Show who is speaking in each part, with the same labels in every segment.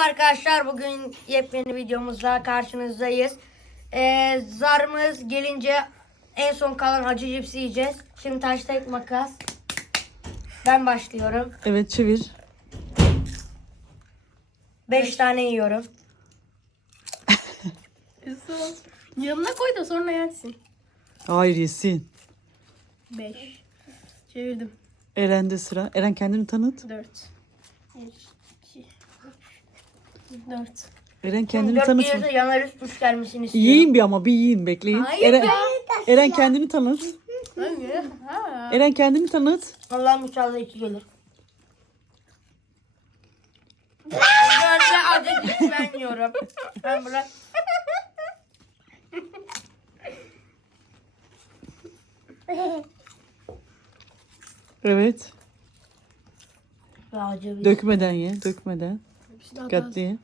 Speaker 1: arkadaşlar, bugün yepyeni videomuzla karşınızdayız. Zarımız gelince en son kalan acı cipsi yiyeceğiz. Şimdi taş tek makas. Ben başlıyorum.
Speaker 2: Evet, çevir.
Speaker 1: 5 tane yiyorum.
Speaker 3: Yanına koy da sonra yersin.
Speaker 2: Hayır, yesin.
Speaker 3: 5. Çevirdim.
Speaker 2: Eren'de sıra. Eren, kendini tanıt.
Speaker 3: 4. 1, 2, 4.
Speaker 2: Eren, kendini
Speaker 1: 4
Speaker 2: tanıt.
Speaker 1: yerde yanar üst gelmesini istiyorum.
Speaker 2: Yiyin bir ama bir yiyin, bekleyin.
Speaker 3: Hayır
Speaker 2: Eren,
Speaker 3: be.
Speaker 2: Eren kendini tanıt.
Speaker 3: Hayır. Ha.
Speaker 2: Eren kendini tanıt.
Speaker 1: Allah'ım inşallah 2 gelir. Böyle acı cipsi ben yiyorum. Ben bırak.
Speaker 2: Evet.
Speaker 1: Acı bir.
Speaker 2: Dökmeden ye, dökmeden. Dikkatli ye.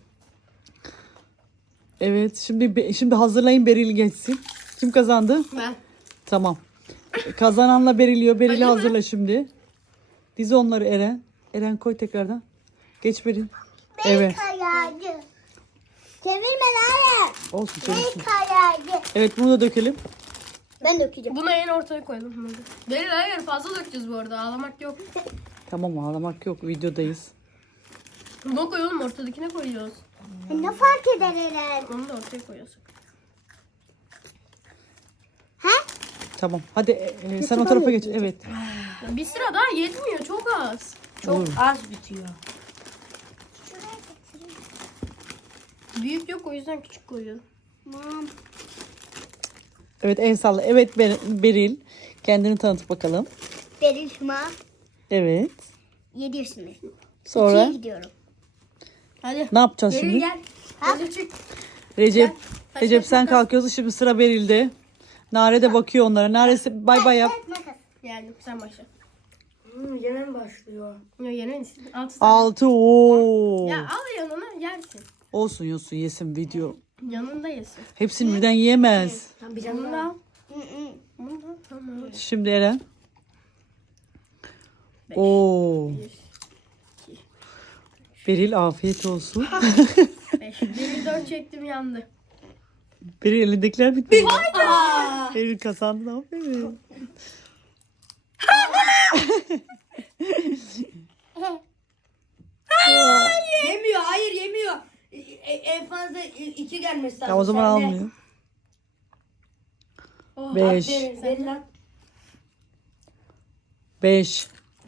Speaker 2: Evet, şimdi hazırlayın, Beril geçsin. Kim kazandı?
Speaker 3: Ben.
Speaker 2: Tamam. Kazananla Beril'iyor. Beril'i
Speaker 3: Acı mı?
Speaker 2: hazırla şimdi. Dizi onları Eren. Eren, koy tekrardan. Geç Beril. Evet.
Speaker 4: Karardı. Çevirme lan.
Speaker 2: Olsun, çalışsın.
Speaker 4: Karardı.
Speaker 2: Evet, bunu da dökelim.
Speaker 4: Ben dökeceğim.
Speaker 3: Bunu en ortaya koydum. Değil, hayır, fazla dökeceğiz bu arada. Ağlamak yok.
Speaker 2: Tamam, ağlamak yok. Videodayız.
Speaker 3: Bunu koyalım, ortadakine koyuyoruz.
Speaker 4: Ne fark eder Eren?
Speaker 3: Onu da ortaya koyuyoruz.
Speaker 4: He?
Speaker 2: Tamam. Hadi sen o tarafa geç. Evet.
Speaker 3: Ya bir sıra daha yetmiyor, çok az.
Speaker 1: Çok
Speaker 2: Olur.
Speaker 1: az bitiyor.
Speaker 3: Büyük yok, o yüzden küçük koyuyorum.
Speaker 4: Mam.
Speaker 2: Evet, en sağlı. Evet, Beril. Kendini tanıt bakalım.
Speaker 4: Beril Hüma.
Speaker 2: Evet.
Speaker 4: 7 yaşındayım.
Speaker 2: Sonra
Speaker 4: 2'ye gidiyorum.
Speaker 3: Hadi.
Speaker 2: ne yapacağız
Speaker 3: Beril
Speaker 2: şimdi?
Speaker 3: gel. Hadi çık.
Speaker 2: Recep.
Speaker 3: Taş,
Speaker 2: Recep
Speaker 3: taş,
Speaker 2: sen
Speaker 3: makas.
Speaker 2: kalkıyorsun. Şimdi sıra Beril'de. Nare de bakıyor onlara. Nare bay bay yap.
Speaker 4: Makas.
Speaker 3: Geldim, sen başla.
Speaker 1: Yine mi başlıyor?
Speaker 3: Ya yemin istedim. 6 tane.
Speaker 2: 6. Oo.
Speaker 3: Ya al yanına yersin.
Speaker 2: Olsun yesin video.
Speaker 3: Yanında yesin.
Speaker 2: Hepsini birden yiyemez.
Speaker 1: Tamam, bir
Speaker 3: Bunu
Speaker 1: tane
Speaker 3: da
Speaker 1: daha.
Speaker 3: al. Bunu da tamam.
Speaker 2: Şimdi Eren. Oo.
Speaker 3: 1,
Speaker 2: Beril, afiyet olsun.
Speaker 3: 5. 1, 4 çektim, yandı.
Speaker 2: Beril, elindekiler bitti. Beril kazandı. Aferin.
Speaker 1: Yemiyor, hayır yemiyor. En fazla 2 gelmesi lazım.
Speaker 2: Ya o zaman
Speaker 1: Sen de.
Speaker 2: almıyor.
Speaker 3: Oh,
Speaker 2: 5.
Speaker 1: Verin lan.
Speaker 2: 5.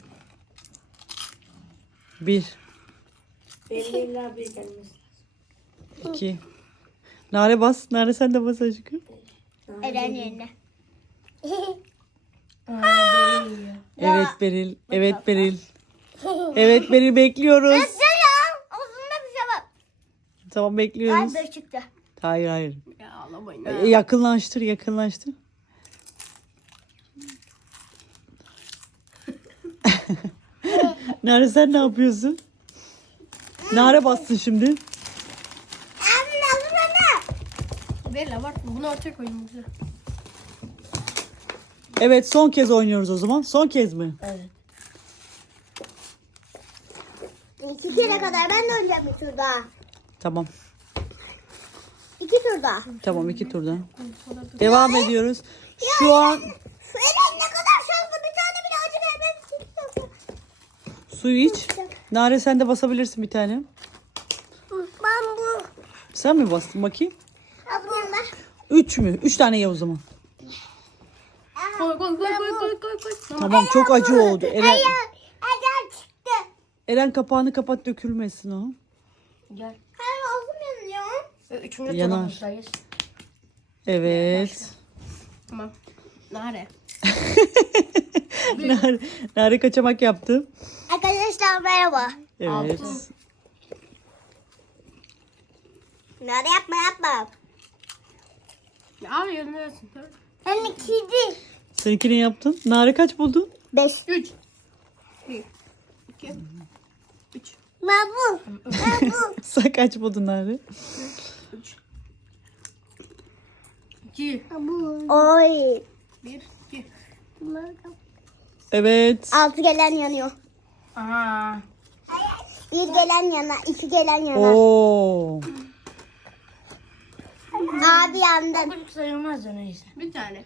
Speaker 2: 1.
Speaker 1: Benim lan bir gelmesi.
Speaker 2: 2. Nare bas. Nare sen de bas aşkım.
Speaker 4: Eren yerine.
Speaker 2: Evet Beril. Evet Beril. Evet Beril, bekliyoruz.
Speaker 4: Ağzımda bir şey var.
Speaker 2: Tamam, bekliyoruz.
Speaker 4: Ay 5 çıktı.
Speaker 2: Hayır hayır.
Speaker 3: Ya ağlamayın.
Speaker 2: Yakınlaştır. Nare, sen ne yapıyorsun? Nare bassın şimdi.
Speaker 4: Anne ağzımda.
Speaker 3: Ver la, var. Bunu ortaya koyun bize.
Speaker 2: Evet, son kez oynuyoruz o zaman. Son kez mi?
Speaker 1: Evet.
Speaker 4: 2 kere kadar ben de oynayacağım bir tur daha.
Speaker 2: Tamam.
Speaker 4: 2 tur daha.
Speaker 2: Tamam, 2 turda. Devam ediyoruz. Şu an
Speaker 4: Eren ne kadar şanslı, bir tane bile acı vermem.
Speaker 2: suyu iç. Nare, sen de basabilirsin bir tane.
Speaker 4: Ben bu.
Speaker 2: Sen mi bastın bakayım?
Speaker 4: Ablamla.
Speaker 2: 3 mü? 3 tane ye o zaman.
Speaker 3: Koy.
Speaker 2: Tamam, çok acı oldu.
Speaker 4: Eren çıktı.
Speaker 2: Eren, kapağını kapat, dökülmesin o.
Speaker 1: Gel.
Speaker 4: Hayır ağzım yanıyor.
Speaker 1: Üçüncü
Speaker 2: Yanar.
Speaker 1: turumuzdayız.
Speaker 2: Evet.
Speaker 3: Tamam. Nare.
Speaker 2: Nare kaçamak yaptı.
Speaker 4: Arkadaşlar merhaba.
Speaker 2: Evet.
Speaker 4: Nerede yapma.
Speaker 3: Ya abi yanına yersin.
Speaker 4: Hem kedi.
Speaker 2: Seninkini yaptın. Nare kaç buldun?
Speaker 4: 5.
Speaker 3: 3. 1. 2. 3.
Speaker 4: Mabu.
Speaker 2: Sen kaç buldun Nare?
Speaker 3: 3. 2.
Speaker 4: Oy.
Speaker 3: 1. 2.
Speaker 2: Evet.
Speaker 4: 6 gelen yanıyor.
Speaker 1: Aha.
Speaker 4: Bir gelen yana, iki gelen yana.
Speaker 2: Oo.
Speaker 4: Abi yandın.
Speaker 1: O küçük sayılmaz da neyse.
Speaker 3: Bir tane.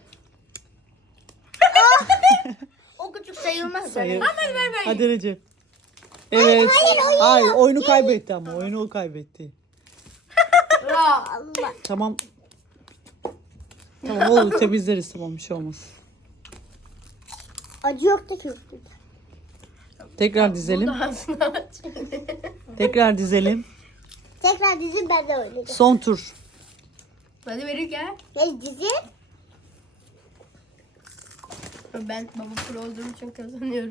Speaker 1: O küçük sayılmaz da
Speaker 2: Sayın.
Speaker 1: neyse.
Speaker 2: Hadi Recep. Evet. Hayır, oyunu kaybetti ama. Oyunu o kaybetti.
Speaker 4: Allah.
Speaker 2: Tamam. Tamam olur, temizleriz, tamam, bir şey olmaz.
Speaker 4: Acı yok da çok.
Speaker 2: Tekrar dizelim.
Speaker 3: Ağzını aç.
Speaker 2: Tekrar dizelim.
Speaker 4: Tekrar dizin ben de oynayacağım.
Speaker 2: Son tur.
Speaker 3: Hadi verir gel.
Speaker 4: Gel dizin.
Speaker 3: Ben baba pro olduğum için kazanıyorum.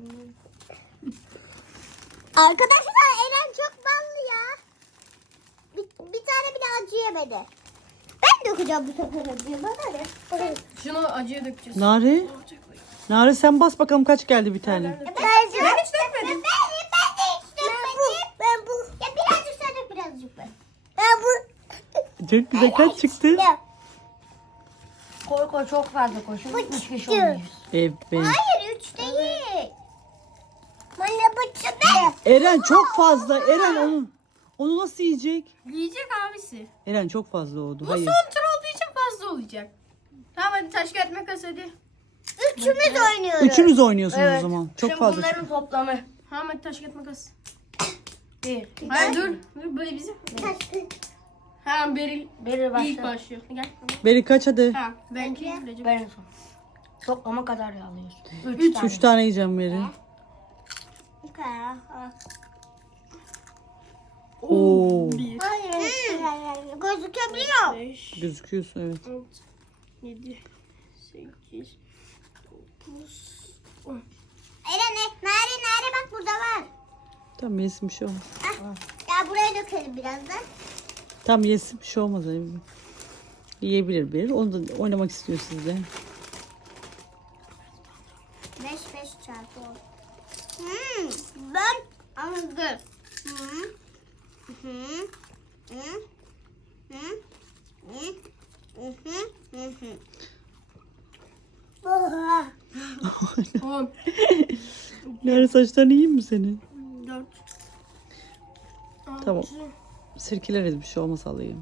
Speaker 4: Arkadaşlar Eren çok ballı ya. Bir tane bile acı yemedi. Ben dökeceğim bu sefer acıyı. Bana ne?
Speaker 3: Şunu acıya dökeceğiz.
Speaker 2: Nare. Nare sen bas bakalım kaç geldi bir tane.
Speaker 4: Ben hiç dökmedim. Ben de hiç dökmedim. Ben bu. Ya birazcık sen dök birazcık ben. Ben bu.
Speaker 2: Çok güzel, kaç çıktı?
Speaker 4: Ya.
Speaker 1: Koy çok fazla koşun. 3 kişi
Speaker 4: çıktı.
Speaker 1: oynuyoruz.
Speaker 2: Evet.
Speaker 4: Hayır 3 değil. Bana bu çıktı.
Speaker 2: Eren çok fazla. Eren onu nasıl yiyecek?
Speaker 3: Yiyecek abisi.
Speaker 2: Eren çok fazla oldu.
Speaker 3: Bu
Speaker 2: Hayır.
Speaker 3: son tur olduğu için fazla olacak. Tamam hadi taş kağıt makas hadi.
Speaker 4: Üçümüz oynuyoruz.
Speaker 2: Üçünüz oynuyorsunuz
Speaker 1: Evet.
Speaker 2: o zaman. Çok
Speaker 1: Şimdi
Speaker 2: fazla.
Speaker 1: bunların toplamı.
Speaker 3: Tamam hadi taş kağıt makas.
Speaker 1: 1.
Speaker 3: Hayır dur. Dur böyle bizim. Tamam Beril
Speaker 1: Biri
Speaker 3: ilk
Speaker 1: başla.
Speaker 3: başlıyor. Gel.
Speaker 2: Beri kaç hadi?
Speaker 3: Tamam. Benki Recep.
Speaker 1: Ben son. Toplama kadar alıyorsun. 3 tane.
Speaker 2: 3 tane yiyeceğim Beri. Oo.
Speaker 3: 1,
Speaker 4: Hayır. Gözükebiliyor.
Speaker 3: 5,
Speaker 2: Gözüküyorsun, evet.
Speaker 3: 6, 7, 8, 9, 10.
Speaker 4: Eren nare bak burada var.
Speaker 2: Tamam, yesin, bir şey olmaz.
Speaker 4: Ya buraya dökelim birazdan.
Speaker 2: Tamam, yesin, bir şey olmaz. Yiyebilir bir. Onu da oynamak istiyor sizle.
Speaker 4: 5 çarpı 10. Ben anladım. Oha.
Speaker 3: 10,
Speaker 2: Nare, saçların iyi mi senin?
Speaker 3: 4, 6,
Speaker 2: Tamam. Sirkeleriz, bir şey olmaz, alayım.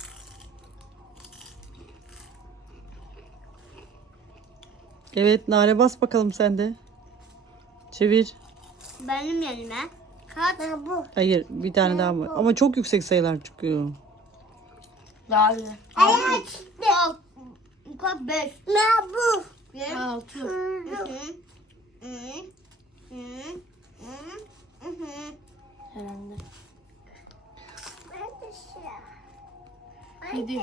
Speaker 2: Evet Nare, bas bakalım sen de. Çevir.
Speaker 4: Benim yerime. Kaç? Bu.
Speaker 2: Hayır, bir tane daha var. Ama çok yüksek sayılar çıkıyor.
Speaker 1: Daha iyi.
Speaker 4: Evet. 5. Ne bu?
Speaker 3: 6.
Speaker 1: Herhalde.
Speaker 3: 7,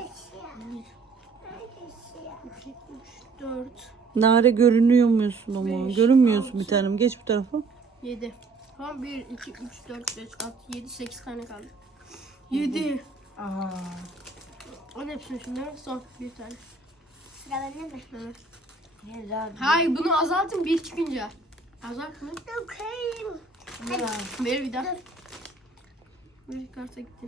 Speaker 3: 4,
Speaker 2: Nare, görünüyor musun ama? Görünmüyorsun bir tanem. Geç bir tarafa.
Speaker 3: 7. Tamam 1, 2, 3, 4, 5, 6, 7, 8 tane kaldı. 7.
Speaker 1: Aha.
Speaker 3: Onun hepsini şimdi son bir tane.
Speaker 4: Sıra bende mi?
Speaker 3: Evet.
Speaker 1: Ne daha iyi.
Speaker 3: Hayır bunu azaltın bir çıkınca. Azalt mı?
Speaker 4: Dökeyim.
Speaker 1: Ne daha iyi.
Speaker 3: Ver bir daha. Bir karta gitti.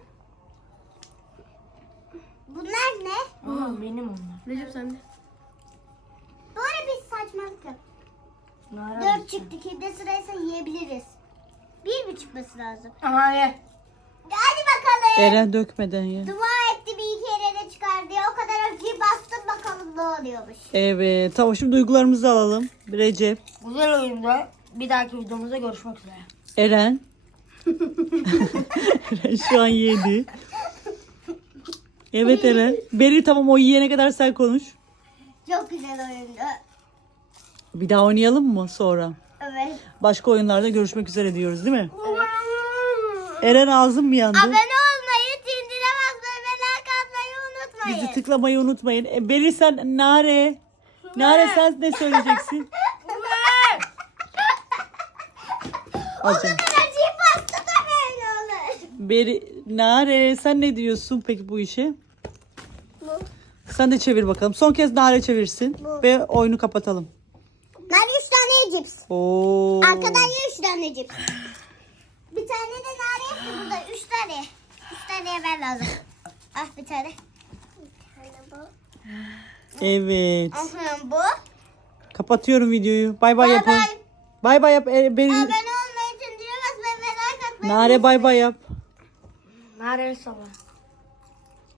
Speaker 4: Bunlar ne?
Speaker 1: Aa, benim onlar.
Speaker 3: Recep sende.
Speaker 4: Böyle bir saçmalık yok.
Speaker 1: Nara
Speaker 4: 4 çıktı. Kimde sıraysa yiyebiliriz. 1 mi çıkması lazım?
Speaker 1: Aha ye.
Speaker 4: Hadi bakalım.
Speaker 2: Eren dökmeden ye.
Speaker 4: Dua etti bir kere de çıkar diye. O kadar acıyı bastım bakalım ne oluyormuş.
Speaker 2: Evet. Tamam, şimdi duygularımızı alalım. Recep,
Speaker 1: Güzel oyunda. Bir dahaki videomuzda görüşmek üzere.
Speaker 2: Eren. Eren şu an yedi. Evet Eren. Beri, tamam, o yiyene kadar sen konuş.
Speaker 4: Çok güzel oyundu.
Speaker 2: Bir daha oynayalım mı sonra?
Speaker 4: Evet.
Speaker 2: Başka oyunlarda görüşmek üzere diyoruz, değil mi? Eren, ağzın mı yandı?
Speaker 4: Abone olmayı, zincire basmayı ve like atmayı unutmayın.
Speaker 2: Bizi tıklamayı unutmayın. Beri, sen Nare. Nare, sen ne söyleyeceksin? Alacağım.
Speaker 4: Acıyı bastı da böyle olur.
Speaker 2: Beri, Nare, sen ne diyorsun peki bu işe? Sen de çevir bakalım. Son kez Nare çevirsin. Ve oyunu kapatalım.
Speaker 4: Ben 3 tane cips.
Speaker 2: Oo.
Speaker 4: Arkadan ye 3 tane cips. Bir tane de nane yaptı burada. 3 tane. 3 tane yemen lazım. Ah bir tane. Bir tane bu.
Speaker 2: Evet.
Speaker 4: Aha bu.
Speaker 2: Kapatıyorum videoyu. Bay bay
Speaker 4: Bay
Speaker 2: yapın.
Speaker 4: bay.
Speaker 2: Bay bay yap. Beri.
Speaker 4: Abone olmayı, zincire basmayı ve like atmayı
Speaker 2: Nare bay bay yap.
Speaker 1: Nare sabah.